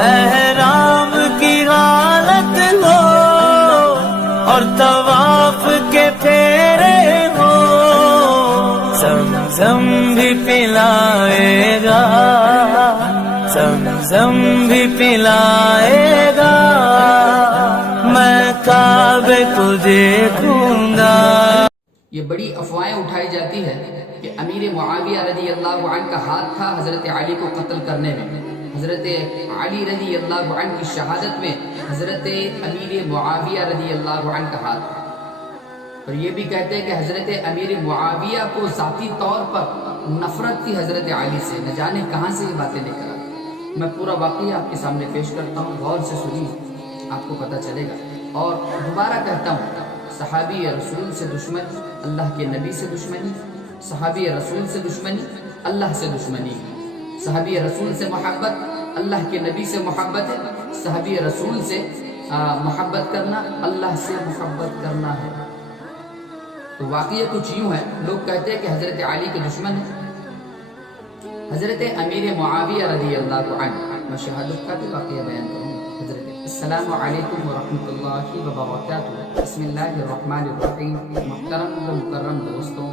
احرام کی حالت ہو اور طواف کے پھیرے ہو، زمزم بھی پلائے گا، زمزم بھی پلائے گا، میں کعبے کو دیکھوں گا۔ یہ بڑی افواہیں اٹھائی جاتی ہے کہ امیر معاویہ رضی اللہ عنہ کا ہاتھ تھا حضرت علی کو قتل کرنے میں، حضرت علی رضی اللہ عنہ کی شہادت میں حضرت امیر معاویہ رضی اللہ عنہ کا ہاتھ تھا۔ اور یہ بھی کہتے ہیں کہ حضرت امیر معاویہ کو ذاتی طور پر نفرت تھی حضرت علی سے، نہ جانے کہاں سے یہ باتیں لے کر آتے۔ میں پورا واقعہ آپ کے سامنے پیش کرتا ہوں، غور سے سنیے، آپ کو پتہ چلے گا۔ اور دوبارہ کہتا ہوں، صحابی رسول سے دشمنی، اللہ کے نبی سے دشمنی، صحابی رسول سے دشمنی، اللہ سے دشمنی، صحابی رسول سے محبت، اللہ کے نبی سے محبت ہے، صحابی رسول سے محبت کرنا اللہ سے محبت کرنا ہے۔ تو واقعہ کچھ یوں ہے، لوگ کہتے ہیں کہ حضرت علی کے دشمن ہیں حضرت امیر معاویہ رضی اللہ عنہ۔ میں شہادت کا بھی واقعہ بیان کروں گا۔ حضرت السلام علیکم ورحمۃ اللہ وبرکاتہ۔ بسم اللہ الرحمن الرحیم۔ محترم و مکرم دوستوں،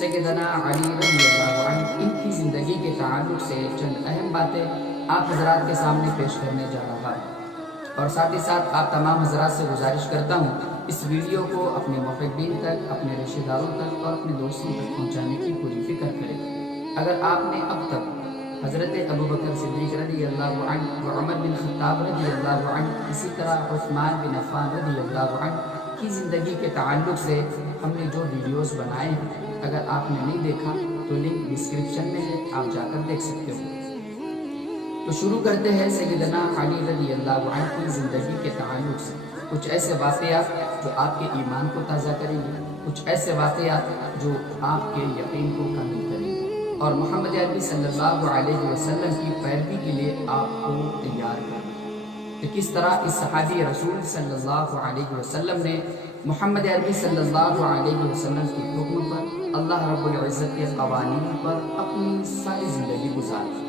سیدنا علی رضی اللہ عنہ، ان کی زندگی کے تعلق سے چند اہم باتیں آپ حضرات کے سامنے پیش کرنے جا رہا ہوں، اور ساتھ ہی ساتھ آپ تمام حضرات سے گزارش کرتا ہوں اس ویڈیو کو اپنے محبین تک، اپنے رشتہ داروں تک اور اپنے دوستوں تک پہنچانے کی پوری فکر کریں۔ اگر آپ نے اب تک حضرت ابوبکر صدیق رضی اللہ عنہ و عمر بن خطاب رضی اللہ عنہ، اسی طرح عثمان بن عفان رضی اللہ عنہ کی زندگی کے تعلق سے ہم نے جو ویڈیوز بنائے ہیں، اگر آپ نے نہیں دیکھا تو لنک ڈسکرپشن میں ہے، آپ جا کر دیکھ سکتے ہو۔ تو شروع کرتے ہیں سیدنا علی رضی اللہ عنہ کی زندگی کے تعلق سے کچھ ایسے واقعات جو آپ کے ایمان کو تازہ کریں گے، کچھ ایسے واقعات جو آپ کے یقین کو کامل کریں گے اور محمد عربی صلی اللہ علیہ وسلم کی پیروی کے لیے آپ کو تیار کریں گے کہ کس طرح اس صحابی رسول صلی اللہ علیہ وسلم نے محمد عربی صلی اللہ علیہ وسلم کے حکم پر، اللہ رب العزت کے قوانین پر اپنی ساری زندگی گزاری۔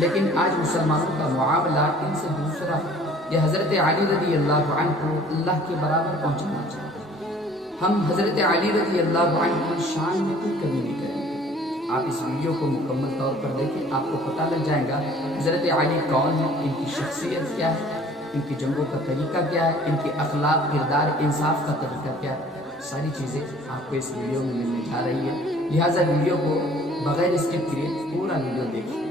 لیکن آج مسلمانوں کا معاملہ ان سے دوسرا ہے۔ یہ حضرت علی رضی اللہ عنہ کو اللہ کے برابر پہنچانا چاہتے ہیں۔ ہم حضرت علی رضی اللہ عنہ کی شان میں کوئی کمی نہیں کریں گے۔ آپ اس ویڈیو کو مکمل طور پر دیکھیں، آپ کو پتہ لگ جائے گا حضرت علی کون ہے، ان کی شخصیت کیا ہے، ان کی جنگوں کا طریقہ کیا ہے، ان کے اخلاق، کردار، انصاف کا طریقہ کیا ہے۔ ساری چیزیں آپ کو اس ویڈیو میں ملنے جا رہی ہے، لہٰذا ویڈیو کو بغیر اسکپ کیے پورا ویڈیو دیکھیں۔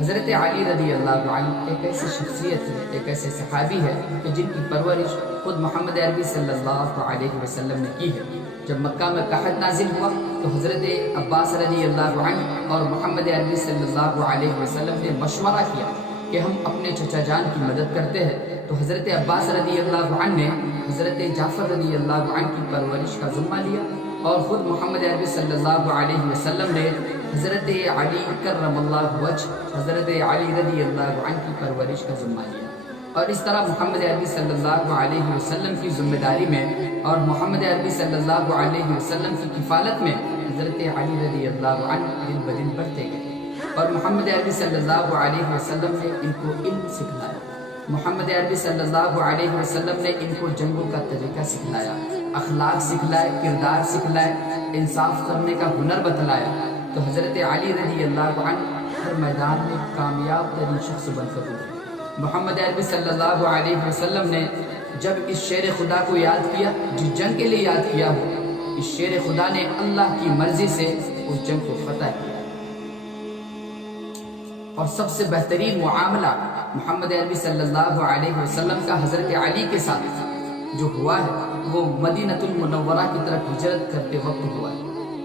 حضرت علی رضی اللہ عنہ ایک ایسی شخصیت ہے، ایک ایسے صحابی ہے کہ جن کی پرورش خود محمد عربی صلی اللہ علیہ وسلم نے کی ہے۔ جب مکہ میں قحط نازل ہوا تو حضرت عباس رضی اللہ عنہ اور محمد عربی صلی اللہ علیہ وسلم نے مشورہ کیا کہ ہم اپنے چچا جان کی مدد کرتے ہیں، تو حضرت عباس رضی اللہ عنہ نے حضرت جعفر رضی اللہ عنہ کی پرورش کا ذمہ لیا، اور خود محمد عربی صلی اللہ علیہ وسلم نے حضرت علی کرم اللہ وجہ، حضرت علی رضی اللہ عنہ کی پرورش کا ذمہ لیا۔ اور اس طرح محمد عربی صلی اللہ علیہ وسلم کی ذمہ داری میں اور محمد عربی صلی اللہ علیہ وسلم کی کفالت میں حضرت علی رضی اللہ عنہ دن بدن بڑھتے گئے، اور محمد عربی صلی اللہ علیہ وسلم نے ان کو علم سکھلایا، محمد عربی صلی اللہ علیہ وسلم نے ان کو جنگوں کا طریقہ سکھلایا، اخلاق سکھلائے، کردار سکھلائے، انصاف کرنے کا ہنر بتلایا۔ تو حضرت علی رضی اللہ عنہ ہر میدان میں کامیاب ترین شخص بن کر ہوئے۔ محمد عربی صلی اللہ علیہ وسلم نے جب اس شیر خدا کو یاد کیا، جس جنگ کے لیے یاد کیا ہو، اس شیر خدا نے اللہ کی مرضی سے اس جنگ کو فتح کیا۔ اور سب سے بہترین معاملہ محمد عربی صلی اللہ علیہ وسلم کا حضرت علی کے ساتھ جو ہوا ہے وہ مدینہ المنورہ کی طرف ہجرت کرتے وقت ہوا ہے۔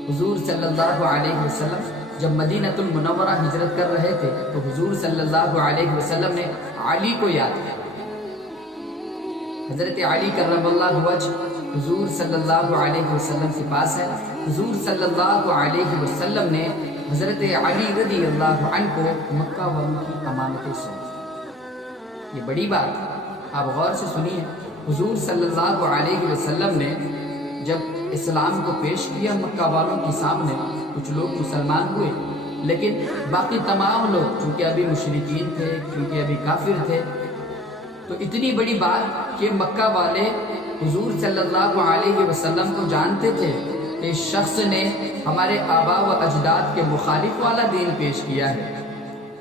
حضور صلی اللہ علیہ وسلم جب مدینہ المنورہ ہجرت کر رہے تھے تو حضور صلی اللہ علیہ وسلم نے علی کو یاد کیا۔ حضرت علی کرم اللہ وجہ حضور صلی اللہ علیہ وسلم کے پاس ہے۔ حضور صلی اللہ علیہ وسلم نے حضرت علی رضی اللہ عنہ کو مکہ والوں کی امانتیں سونپی۔ یہ بڑی بات ہے، آپ غور سے سنیے۔ حضور صلی اللہ علیہ وسلم نے جب اسلام کو پیش کیا مکہ والوں کے سامنے، کچھ لوگ مسلمان ہوئے، لیکن باقی تمام لوگ چونکہ ابھی مشرکین تھے، کیونکہ بھی کافر تھے. تو اتنی بڑی بات کہ مکہ والے حضور صلی اللہ علیہ وسلم کو جانتے تھے کہ اس شخص نے ہمارے آبا و اجداد کے مخالف والا دین پیش کیا ہے.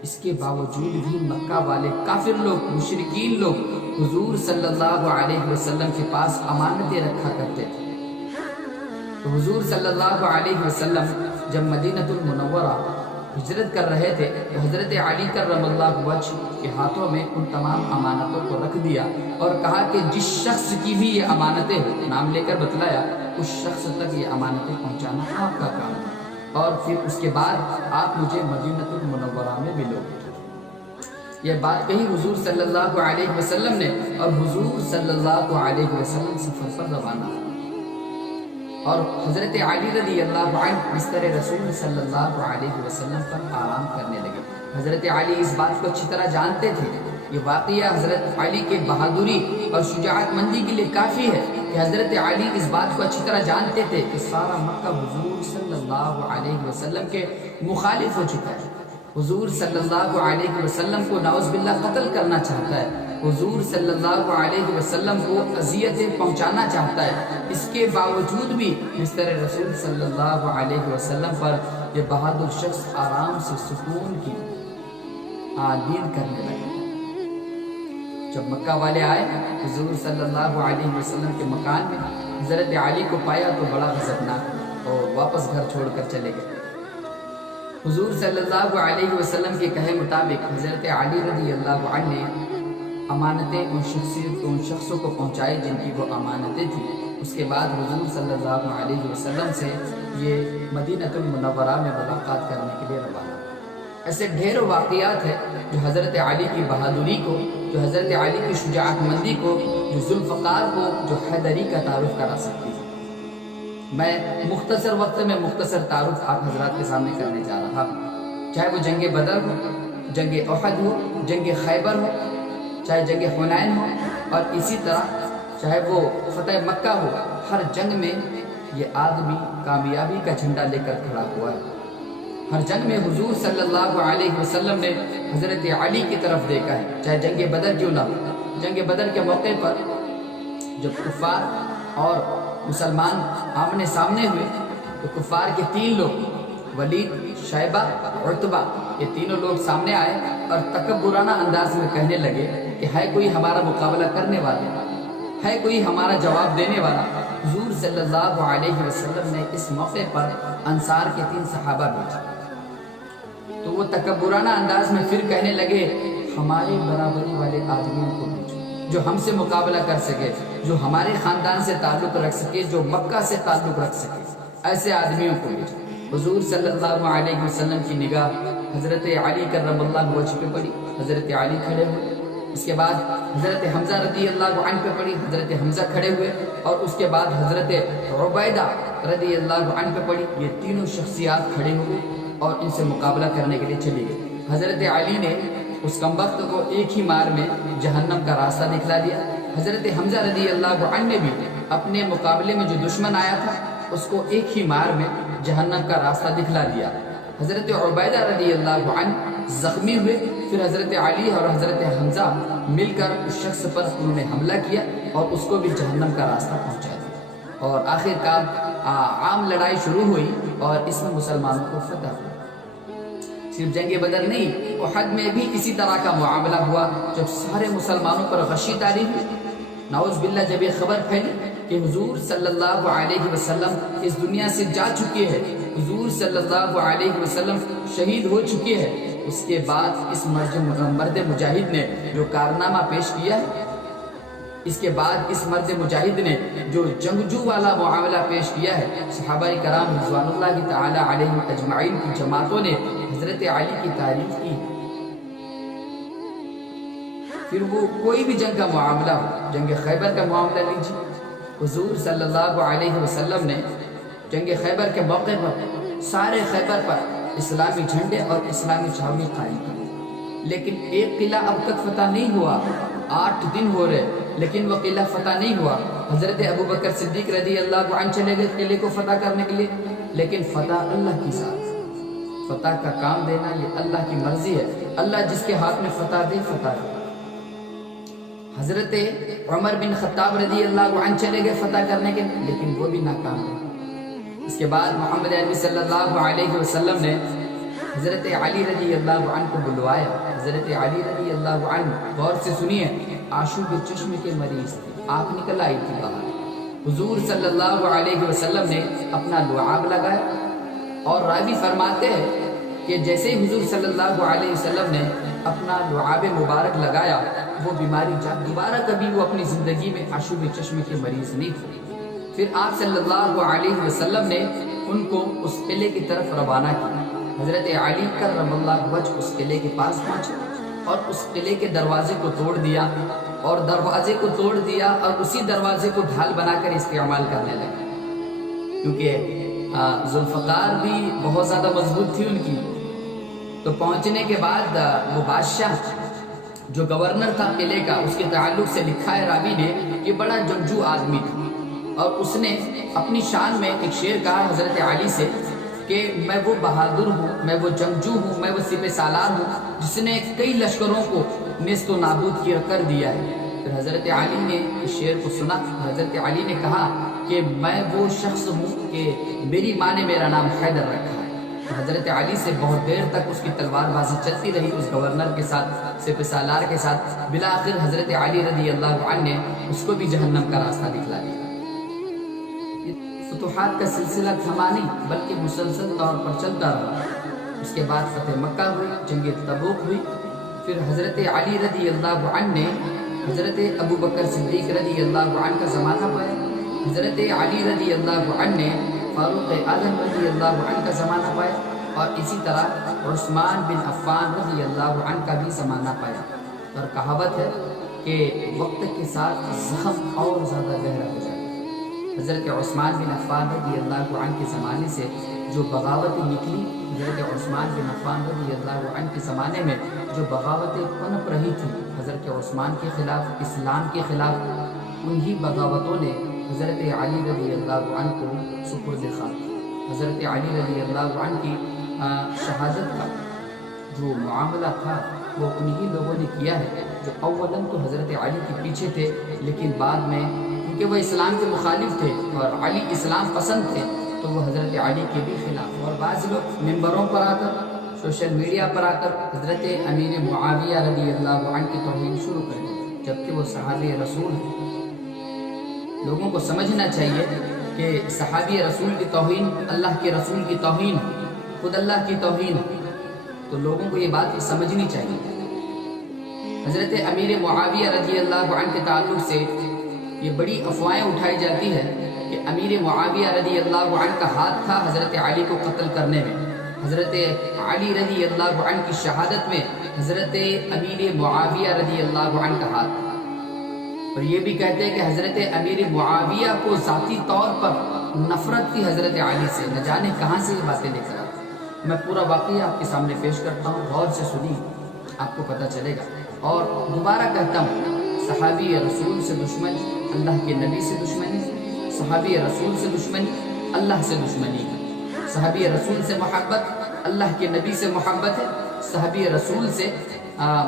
اس کے باوجود بھی مکہ والے کافر لوگ، مشرکین لوگ حضور صلی اللہ علیہ وسلم کے پاس امانتیں رکھا کرتے تھے. تو حضور صلی اللہ علیہ وسلم جب مدینہ المنورہ ہجرت کر رہے تھے تو حضرت علی کرم اللہ وجہ کے ہاتھوں میں ان تمام امانتوں کو رکھ دیا اور کہا کہ جس شخص کی بھی یہ امانتیں ہو، نام لے کر بتلایا، اس شخص تک یہ امانتیں پہنچانا آپ کا کام ہے، اور پھر اس کے بعد آپ مجھے مدینہ المنورہ میں ملو. یہ بات کہی حضور صلی اللہ علیہ وسلم نے، اور حضور صلی اللہ علیہ وسلم سفر پر روانہ ہوئے. اور حضرت علی رضی اللہ عنہ بستر رسول صلی اللہ علیہ وسلم پر آرام کرنے لگے. حضرت علی اس بات کو اچھی طرح جانتے تھے. یہ واقعہ حضرت علی کے بہادری اور شجاعت مندی کے لیے کافی ہے کہ حضرت علی اس بات کو اچھی طرح جانتے تھے کہ سارا مکہ حضور صلی اللہ علیہ وسلم کے مخالف ہو چکا ہے. حضور صلی اللہ علیہ وسلم کو نعوذ باللہ قتل کرنا چاہتا ہے. حضور صلی اللہ علیہ وسلم کو اذیتیں پہنچانا چاہتا ہے. اس کے باوجود بھی بستر رسول صلی اللہ علیہ وسلم پر یہ بہادر شخص آرام سے سکون کی نیند کرنے لگے. جب مکہ والے آئے حضور صلی اللہ علیہ وسلم کے مکان میں حضرت علی کو پایا تو بڑا غضبناک اور واپس گھر چھوڑ کر چلے گئے. حضور صلی اللہ علیہ وسلم کے کہے مطابق حضرت علی رضی اللہ عنہ نے امانتیں ان شخصوں کو پہنچائی جن کی وہ امانتیں تھیں. اس کے بعد حضور صلی اللہ علیہ وسلم سے یہ مدینہ المنورہ میں ملاقات کرنے کے لیے روانہ. ایسے ڈھیروں واقعات ہیں جو حضرت علی کی بہادری کو، جو حضرت علی کی شجاعت مندی کو، جو ذوالفقار کو، جو حیدری کا تعارف کرا سکتی ہے. میں مختصر وقت میں مختصر تعارف آپ حضرات کے سامنے کرنے جا رہا ہوں. چاہے وہ جنگ بدر ہو، جنگ احد ہو، جنگ خیبر ہو، چاہے جنگ حنین ہو، اور اسی طرح چاہے وہ فتح مکہ ہو، ہر جنگ میں یہ آدمی کامیابی کا جھنڈا لے کر کھڑا ہوا ہے. ہر جنگ میں حضور صلی اللہ علیہ وسلم نے حضرت علی کی طرف دیکھا ہے. چاہے جنگ بدر کیوں نہ ہو، جنگ بدر کے موقع پر جب کفار اور مسلمان آمنے سامنے ہوئے تو کفار کے 3 لوگ، ولید، شیبہ، عتبہ، یہ تینوں لوگ سامنے آئے اور تکبرانہ انداز میں کہنے لگے کہ ہے کوئی ہمارا مقابلہ کرنے والا، ہے کوئی ہمارا جواب دینے والا. حضور صلی اللہ علیہ وسلم نے اس موقع پر انصار کے 3 صحابہ بھیجے تو وہ تکبرانہ انداز میں پھر کہنے لگے ہمارے برابری والے آدمیوں کو بھیجو جو ہم سے مقابلہ کر سکے، جو ہمارے خاندان سے تعلق رکھ سکے، جو مکہ سے تعلق رکھ سکے، ایسے آدمیوں کو بھیجو. حضور صلی اللہ علیہ وسلم کی نگاہ حضرت علی کرم اللہ وجہ پہ پڑی. حضرت علی کھڑے ہوئے. اس کے بعد حضرت حمزہ رضی اللہ عنہ پہ پڑی. حضرت حمزہ کھڑے ہوئے. اور اس کے بعد حضرت عبیدہ رضی اللہ عنہ پہ پڑی. یہ تینوں شخصیات کھڑے ہوئے اور ان سے مقابلہ کرنے کے لیے چلی گئی. حضرت علی نے اس کمبخت کو ایک ہی مار میں جہنم کا راستہ دکھلا دیا. حضرت حمزہ رضی اللہ عنہ نے بھی اپنے مقابلے میں جو دشمن آیا تھا اس کو ایک ہی مار میں جہنم کا راستہ دکھلا دیا. حضرت عبیدہ رضی اللہ عنہ زخمی ہوئے. پھر حضرت علی اور حضرت حمزہ مل کر اس شخص پر انہوں نے حملہ کیا اور اس کو بھی جہنم کا راستہ پہنچا دیا. اور آخر کار عام لڑائی شروع ہوئی اور اس میں مسلمانوں کو فتح ہوئی. صرف جنگ بدر نہیں، احد میں بھی اسی طرح کا معاملہ ہوا جب سارے مسلمانوں پر غشی طاری ہوئی. نعوذ باللہ جب یہ خبر پھیلی کہ حضور صلی اللہ علیہ وسلم اس دنیا سے جا چکے ہیں، حضور صلی اللہ علیہ وسلم شہید ہو چکے ہیں، اس کے بعد اس مرد مجاہد نے جو کارنامہ پیش کیا ہے، اس کے بعد اس مرد مجاہد نے جو جنگجو والا معاملہ پیش کیا ہے، صحابہ کرام رضوان اللہ تعالی علیہم اجمعین کی جماعتوں نے حضرت علی کی تعریف کی. پھر وہ کوئی بھی جنگ کا معاملہ ہو، جنگ خیبر کا معاملہ لیجیے. حضور صلی اللہ علیہ وسلم نے جنگ خیبر کے موقع پر سارے خیبر پر اسلامی جھنڈے اور اسلامی چھاؤنی قائم کی، لیکن ایک قلعہ اب تک فتح نہیں ہوا. 8 دن ہو رہے لیکن وہ قلعہ فتح نہیں ہوا. حضرت ابوبکر صدیق رضی اللہ عنہ چلے گئے قلعے کو فتح کرنے کے لیے، لیکن فتح اللہ کی ذات، فتح کا کام دینا یہ اللہ کی مرضی ہے. اللہ جس کے ہاتھ میں فتح دے فتح دے۔ حضرت عمر بن خطاب رضی اللہ عنہ چلے گئے فتح کرنے کے، لیکن وہ بھی ناکام رہے۔ اس کے بعد محمد عربی صلی اللہ علیہ وسلم نے حضرت علی رضی اللہ عنہ کو بلوایا۔ حضرت علی رضی اللہ عنہ، غور سے سنیے، آشوب چشم کے مریض تھے، آنکھ نکل آئی تھی باہر۔ حضور صلی اللہ علیہ وسلم نے اپنا لعاب لگایا، اور راوی فرماتے ہیں کہ جیسے ہی حضور صلی اللہ علیہ وسلم نے اپنا لعاب مبارک لگایا، وہ بیماری دوبارہ کبھی وہ اپنی زندگی میں آشوب چشم کے مریض نہیں تھے۔ پھر آپ صلی اللہ علیہ وسلم نے ان کو اس قلعے کی طرف روانہ کیا۔ حضرت علی کرم اللہ وجہ اس قلعے کے پاس پہنچے اور اس قلعے کے دروازے کو توڑ دیا، اور اسی دروازے کو ڈھال بنا کر استعمال کرنے لگے، کیونکہ ذوالفقار بھی بہت زیادہ مضبوط تھی ان کی۔ تو پہنچنے کے بعد وہ بادشاہ جو گورنر تھا قلعے کا، اس کے تعلق سے لکھا ہے راوی نے کہ بڑا جنگجو آدمی تھا، اور اس نے اپنی شان میں ایک شعر کہا حضرت علی سے کہ میں وہ بہادر ہوں، میں وہ جنگجو ہوں، میں وہ سپہ سالار ہوں جس نے کئی لشکروں کو نیست و نابود کر دیا ہے۔ پھر حضرت علی نے اس شعر کو سنا، حضرت علی نے کہا کہ میں وہ شخص ہوں کہ میری ماں نے میرا نام حیدر رکھا ہے۔ حضرت علی سے بہت دیر تک اس کی تلوار بازی چلتی رہی اس گورنر کے ساتھ، سپہ سالار کے ساتھ۔ بالآخر حضرت علی رضی اللہ عنہ نے اس کو بھی جہنم کا راستہ دکھلا دیا۔ فتوحات کا سلسلہ تھما نہیں بلکہ مسلسل طور پر چلتا رہا۔ اس کے بعد فتح مکہ ہوئی، جنگ تبوک ہوئی۔ پھر حضرت علی رضی اللہ عنہ نے حضرت ابو بکر صدیق رضی اللہ عنہ کا زمانہ پایا۔ حضرت علی رضی اللہ عنہ نے فاروق اعظم رضی اللہ عنہ کا زمانہ پایا، اور اسی طرح عثمان بن عفان رضی اللہ عنہ کا بھی زمانہ پایا۔ اور کہاوت ہے کہ وقت کے ساتھ زخم اور زیادہ گہرا ہو جاتا ہے۔ حضرت عثمان بن عفان رضی اللہ عنہ کے زمانے سے جو بغاوتیں نکلی، حضرت عثمان بن عفان رضی اللہ عنہ کے زمانے میں جو بغاوتیں پنپ رہی تھی حضرت عثمان کے خلاف، اسلام کے خلاف، انہی بغاوتوں نے حضرت علی رضی اللہ عنہ کو سپرد خاک کیا۔ حضرت علی رضی اللہ عنہ کی شہادت کا جو معاملہ تھا وہ انہی لوگوں نے کیا ہے جو اولاً تو حضرت علی کے پیچھے تھے، لیکن بعد میں کہ وہ اسلام کے مخالف تھے اور علی اسلام پسند تھے تو وہ حضرت علی کے بھی خلاف۔ اور بعض لوگ ممبروں پر آ کر، سوشل میڈیا پر آ کر حضرت امیر معاویہ رضی اللہ عنہ کی توہین شروع کر دی، جبکہ وہ صحابی رسول ہیں۔ لوگوں کو سمجھنا چاہیے کہ صحابی رسول کی توہین اللہ کے رسول کی توہین ہے، خود اللہ کی توہین ہے، تو لوگوں کو یہ بات سمجھنی چاہیے۔ حضرت امیر معاویہ رضی اللہ عنہ کے تعلق سے یہ بڑی افواہیں اٹھائی جاتی ہے کہ امیر معاویہ رضی اللہ عنہ کا ہاتھ تھا حضرت علی کو قتل کرنے میں۔ حضرت علی رضی اللہ عنہ کی شہادت میں حضرت امیر معاویہ رضی اللہ عنہ کا ہاتھ تھا۔ اور یہ بھی کہتے ہیں کہ حضرت امیر معاویہ کو ذاتی طور پر نفرت تھی حضرت علی سے، نہ جانے کہاں سے یہ باتیں لے کر آتے۔ میں پورا واقعہ آپ کے سامنے پیش کرتا ہوں، غور سے سنیے، آپ کو پتہ چلے گا۔ اور دوبارہ کہتا ہوں، صحابی رسول سے دشمنی اللہ کے نبی سے دشمنی، صحابی رسول سے دشمنی اللہ سے دشمنی ہے۔ صحابی رسول سے محبت اللہ کے نبی سے محبت ہے، صحابی رسول سے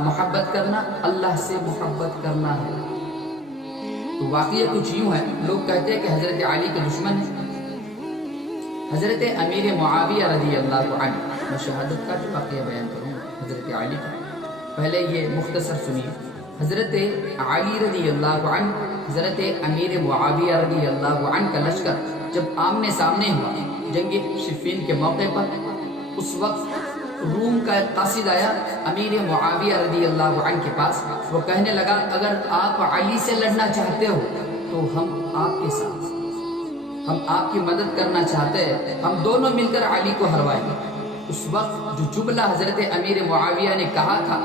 محبت کرنا اللہ سے محبت کرنا ہے۔ تو واقعہ کچھ یوں ہے، لوگ کہتے ہیں کہ حضرت علی کے دشمن ہیں۔ حضرت امیر معاویہ رضی اللہ عنہ، میں شہادت کا جو واقعہ بیان کروں حضرت علی کا، پہلے یہ مختصر سنیے۔ حضرت علی رضی اللہ عنہ، حضرت امیر معاویہ رضی اللہ عنہ کا لشکر جب آمنے سامنے ہوا جنگ صفین کے موقع پر، اس وقت روم کا ایک قاصد آیا امیر معاویہ رضی اللہ عنہ کے پاس۔ وہ کہنے لگا اگر آپ علی سے لڑنا چاہتے ہو تو ہم آپ کے ساتھ، ہم آپ کی مدد کرنا چاہتے ہیں، ہم دونوں مل کر علی کو ہروائیں گے۔ اس وقت جو جملہ حضرت امیر معاویہ نے کہا تھا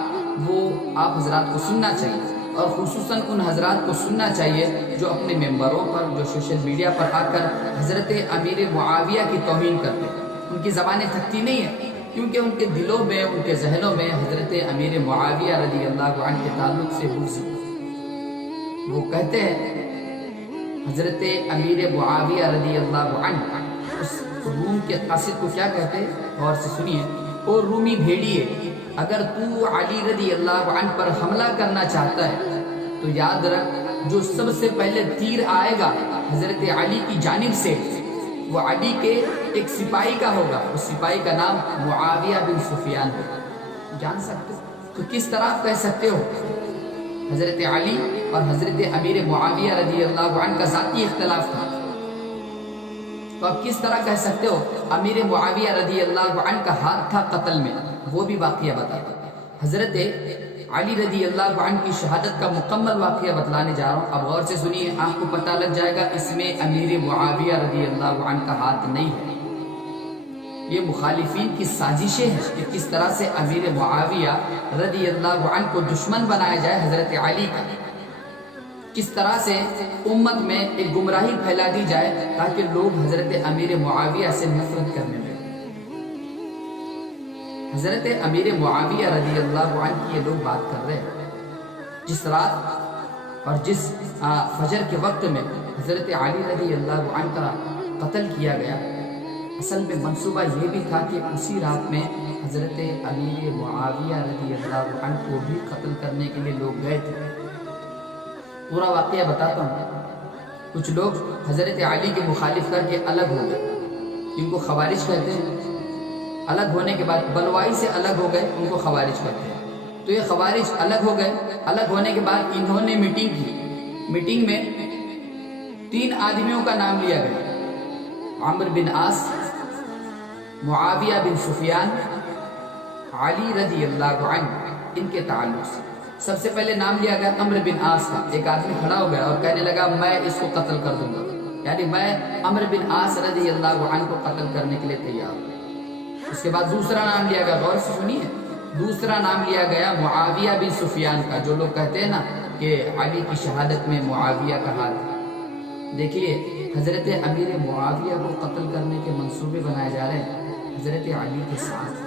وہ آپ حضرات کو سننا چاہیے، اور خصوصاً ان حضرات کو سننا چاہیے جو اپنے ممبروں پر، جو سوشل میڈیا پر آ کر حضرت امیر معاویہ کی توہین کرتے ہیں۔ ان کی زبانیں تھکتی نہیں ہیں، کیونکہ ان کے دلوں میں، ان کے ذہنوں میں حضرت امیر معاویہ رضی اللہ عنہ کے تعلق سے بغض ہے۔ وہ کہتے ہیں حضرت امیر معاویہ رضی اللہ عنہ اس روم کے قاصد کو کیا کہتے ہیں، غور سے سنیے، او رومی بھیڑیے، اگر تو علی رضی اللہ عنہ پر حملہ کرنا چاہتا ہے تو یاد رکھ جو سب سے پہلے تیر آئے گا حضرت علی کی جانب سے وہ علی کے ایک سپاہی کا ہوگا، اس سپاہی کا نام معاویہ بن سفیان ہوگا۔ جان سکتے ہو تو کس طرح آپ کہہ سکتے ہو حضرت علی اور حضرت امیر معاویہ رضی اللہ عنہ کا ذاتی اختلاف تھا، تو آپ کس طرح کہہ سکتے ہو امیر معاویہ رضی اللہ عنہ کا ہاتھ تھا قتل میں؟ وہ بھی واقعہ بتا دو۔ حضرت علی رضی اللہ عنہ کی شہادت کا مکمل واقعہ بتلانے جا رہا ہوں، اب غور سے سنیے، آپ کو پتہ لگ جائے گا اس میں امیر معاویہ رضی اللہ عنہ کا ہاتھ نہیں ہے۔ یہ مخالفین کی سازشیں ہیں کہ کس طرح سے امیر معاویہ رضی اللہ عنہ کو دشمن بنایا جائے حضرت علی کا، کس طرح سے امت میں ایک گمراہی پھیلا دی جائے تاکہ لوگ حضرت امیر معاویہ سے نفرت کرنے لگے۔ حضرت امیر معاویہ رضی اللہ عنہ کی یہ لوگ بات کر رہے ہیں جس رات اور جس فجر کے وقت میں حضرت علی رضی اللہ عنہ کا قتل کیا گیا، اصل میں منصوبہ یہ بھی تھا کہ اسی رات میں حضرت امیر معاویہ رضی اللہ عنہ کو بھی قتل کرنے کے لیے لوگ گئے تھے۔ پورا واقعہ بتاتا ہوں۔ کچھ لوگ حضرت علی کے مخالف کر کے الگ ہو گئے، جن کو خوارج کہتے ہیں۔ الگ ہونے کے بعد بلوائی سے الگ ہو گئے، ان کو خوارج کہتے ہیں۔ تو یہ خوارج الگ ہو گئے، الگ ہونے کے بعد انہوں نے میٹنگ کی۔ میٹنگ میں 3 آدمیوں کا نام لیا گیا، عمرو بن عاص، معاویہ بن سفیان، علی رضی اللہ عنہ، ان کے تعلق سے سب سے پہلے نام لیا گیا عمرو بن عاص کا۔ ایک آدمی کھڑا ہو گیا اور کہنے لگا میں اس کو قتل کر دوں گا، یعنی میں عمرو بن عاص رضی اللہ عنہ کو قتل کرنے کے لیے تیار ہوں۔ اس کے بعد دوسرا نام لیا گیا، غور سے سنیے، دوسرا نام لیا گیا معاویہ بن سفیان کا، جو لوگ کہتے ہیں نا کہ علی کی شہادت میں معاویہ کا ہاتھ ہے۔ دیکھیے حضرت امیر معاویہ کو قتل کرنے کے منصوبے بنائے جا رہے ہیں حضرت علی کے ساتھ،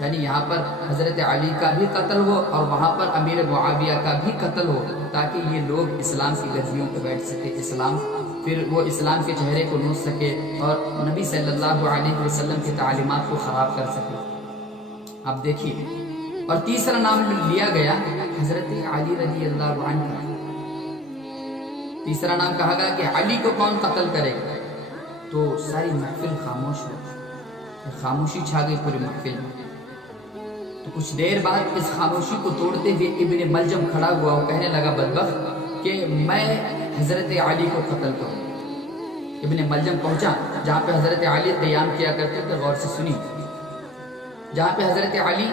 یعنی یہاں پر حضرت علی کا بھی قتل ہو اور وہاں پر امیر معاویہ کا بھی قتل ہو، تاکہ یہ لوگ اسلام کی گدیوں پہ بیٹھ سکے، اسلام پھر وہ اسلام کے چہرے کو نوچ سکے اور نبی صلی اللہ علیہ وسلم کی تعلیمات کو خراب کر سکے۔ اب دیکھیے، اور تیسرا نام لیا گیا حضرت علی رضی اللہ عنہ کا۔ تیسرا نام کہا گیا کہ علی کو کون قتل کرے گا؟ تو ساری محفل خاموش ہو، خاموشی چھا گئی پوری محفل میں۔ تو کچھ دیر بعد اس خاموشی کو توڑتے ہوئے ابن ملجم کھڑا ہوا اور کہنے لگا بدبخت کہ میں حضرت علی کو قتل کروں۔ ابن ملجم پہنچا جہاں پہ حضرت علی قیام کیا کرتے تھے، غور سے سنی، جہاں پہ حضرت علی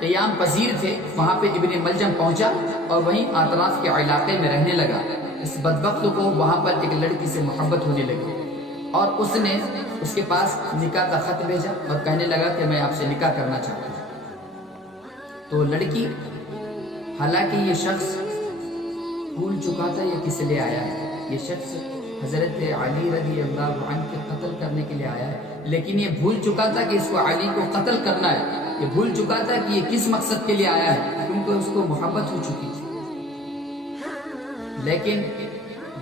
قیام پذیر تھے وہاں پہ ابن ملجم پہنچا اور وہیں اطراف کے علاقے میں رہنے لگا۔ اس بدبخت کو وہاں پر ایک لڑکی سے محبت ہونے لگی اور اس نے اس کے پاس نکاح کا خط بھیجا اور کہنے لگا کہ میں آپ سے نکاح کرنا چاہتا ہوں۔ تو لڑکی، حالانکہ یہ شخص بھول چکا تھا یہ کس لیے آیا ہے، یہ شخص حضرت علی رضی اللہ عنہ کے قتل کرنے کے لیے آیا ہے، لیکن یہ بھول چکا تھا کہ اس کو علی کو قتل کرنا ہے، یہ بھول چکا تھا کہ یہ کس مقصد کے لیے آیا ہے، کیونکہ اس کو محبت ہو چکی تھی۔ لیکن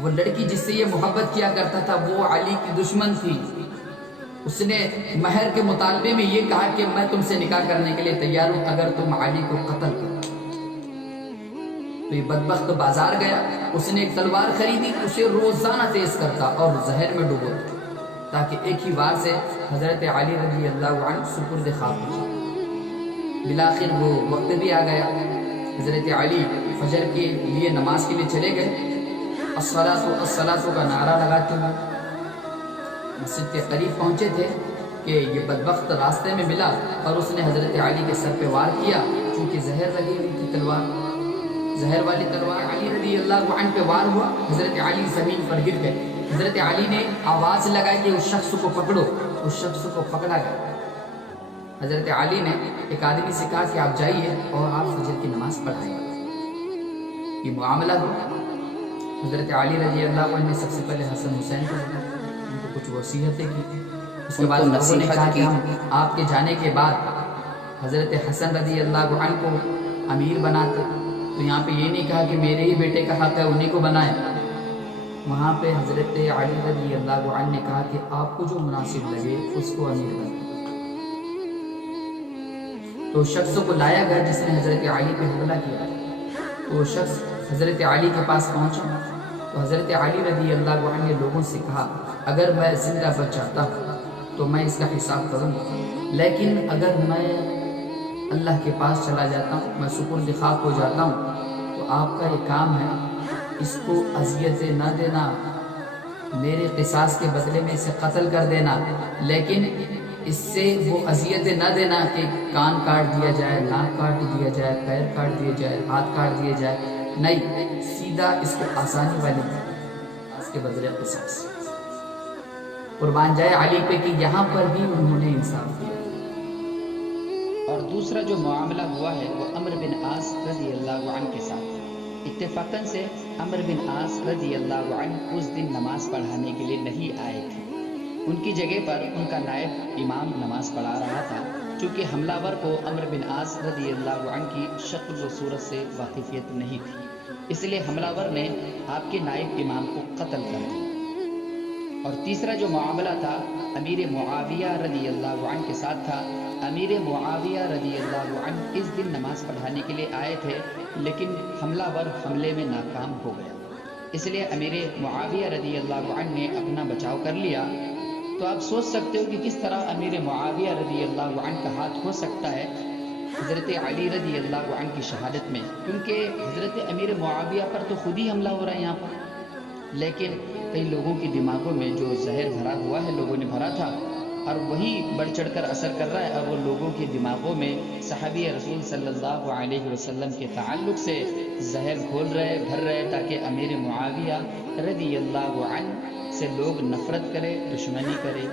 وہ لڑکی جس سے یہ محبت کیا کرتا تھا وہ علی کی دشمن تھی۔ اس نے مہر کے مطالبے میں یہ کہا کہ میں تم سے نکاح کرنے کے لیے تیار ہوں اگر تم علی کو قتل کرو۔ تو یہ بدبخت بازار گیا، اس نے ایک تلوار خریدی، اسے روزانہ تیز کرتا اور زہر میں ڈبوتا تاکہ ایک ہی وار سے حضرت علی رضی اللہ عنہ سپرد خاک ہو جائے۔ بلاخر وہ وقت بھی آ گیا، حضرت علی فجر کے لیے نماز کے لیے چلے گئے، الصلاۃ الصلاۃ کا نعرہ لگاتے ہوئے مسجد کے قریب پہنچے تھے کہ یہ بدبخت راستے میں ملا اور اس نے حضرت علی کے سر پہ وار کیا، چونکہ زہر لگی ہوئی تھی تلوار، زہر والی تلوار علی رضی اللہ عنہ پہ وار ہوا، حضرت علی زمین پر گر گئے۔ حضرت علی نے آواز لگائی کہ اس شخص کو پکڑو، اس شخص کو پکڑا گیا۔ حضرت علی نے ایک آدمی سے کہا کہ آپ جائیے اور آپ فجر کی نماز پڑھائیے۔ یہ معاملہ ہوا، حضرت علی رضی اللہ عنہ نے سب سے پہلے حسن حسین کو بتایا، ان کو کچھ وصیتیں کی، اس کے بعد لوگوں نے کہا کہ ہم آپ کے جانے کے بعد حضرت حسن رضی اللہ عنہ کو امیر بناتے، تو یہاں پہ یہ نہیں کہا کہ میرے ہی بیٹے کا حق ہے انہیں کو بنائیں، وہاں پہ حضرت علی رضی اللہ عنہ نے کہا کہ آپ کو جو مناسب لگے اس کو امیر بنائیں۔ تو شخص کو لایا گیا جس نے حضرت علی پہ حملہ کیا. تو وہ شخص حضرت علی کے پاس پہنچا تو حضرت علی رضی اللہ عنہ نے لوگوں سے کہا اگر میں زندہ بچ جاتا ہوں تو میں اس کا حساب کروں گا، لیکن اگر میں اللہ کے پاس چلا جاتا ہوں، میں سپرد خاک ہو جاتا ہوں، تو آپ کا یہ کام ہے اس کو اذیتیں نہ دینا، میرے قصاص کے بدلے میں اسے قتل کر دینا، لیکن اس سے وہ اذیتیں نہ دینا کہ کان کاٹ دیا جائے، ناک کاٹ دیا جائے، پیر کاٹ دیا جائے، ہاتھ کاٹ دیا جائے، نہیں، سیدھا اس کو آسانی والی اس کے بدلے قصاص. قربان جائے علی پہ کہ یہاں پر بھی انہوں نے انصاف کیا. اور دوسرا جو معاملہ ہوا ہے وہ عمرو بن عاص رضی اللہ عنہ کے ساتھ. اتفاقاً سے عمرو بن عاص رضی اللہ عنہ اس دن نماز پڑھانے کے لیے نہیں آئے تھے. ان کی جگہ پر ان کا نائب امام نماز پڑھا رہا تھا. چونکہ حملہ ور کو عمرو بن عاص رضی اللہ عنہ کی شکل و صورت سے واقفیت نہیں تھی، اس لیے حملہ ور نے آپ کے نائب امام کو قتل کر دیا. اور تیسرا جو معاملہ تھا امیر معاویہ رضی اللہ عنہ کے ساتھ تھا. امیر معاویہ رضی اللہ عنہ اس دن نماز پڑھانے کے لیے آئے تھے، لیکن حملہ ور حملے میں ناکام ہو گیا، اس لیے امیر معاویہ رضی اللہ عنہ نے اپنا بچاؤ کر لیا. تو آپ سوچ سکتے ہو کہ کس طرح امیر معاویہ رضی اللہ عنہ کا ہاتھ ہو سکتا ہے حضرت علی رضی اللہ عنہ کی شہادت میں، کیونکہ حضرت امیر معاویہ پر تو خود ہی حملہ ہو رہا ہے یہاں پر، لیکن کئی لوگوں کی دماغوں میں جو زہر بھرا ہوا ہے لوگوں نے بھرا تھا اور وہی بڑھ چڑھ کر اثر کر رہا ہے. اور وہ لوگوں کی دماغوں میں صحابی رسول صلی اللہ علیہ وسلم کے تعلق سے زہر گھول رہے بھر رہے تاکہ امیر معاویہ رضی اللہ عنہ سے لوگ نفرت کرے، دشمنی کرے،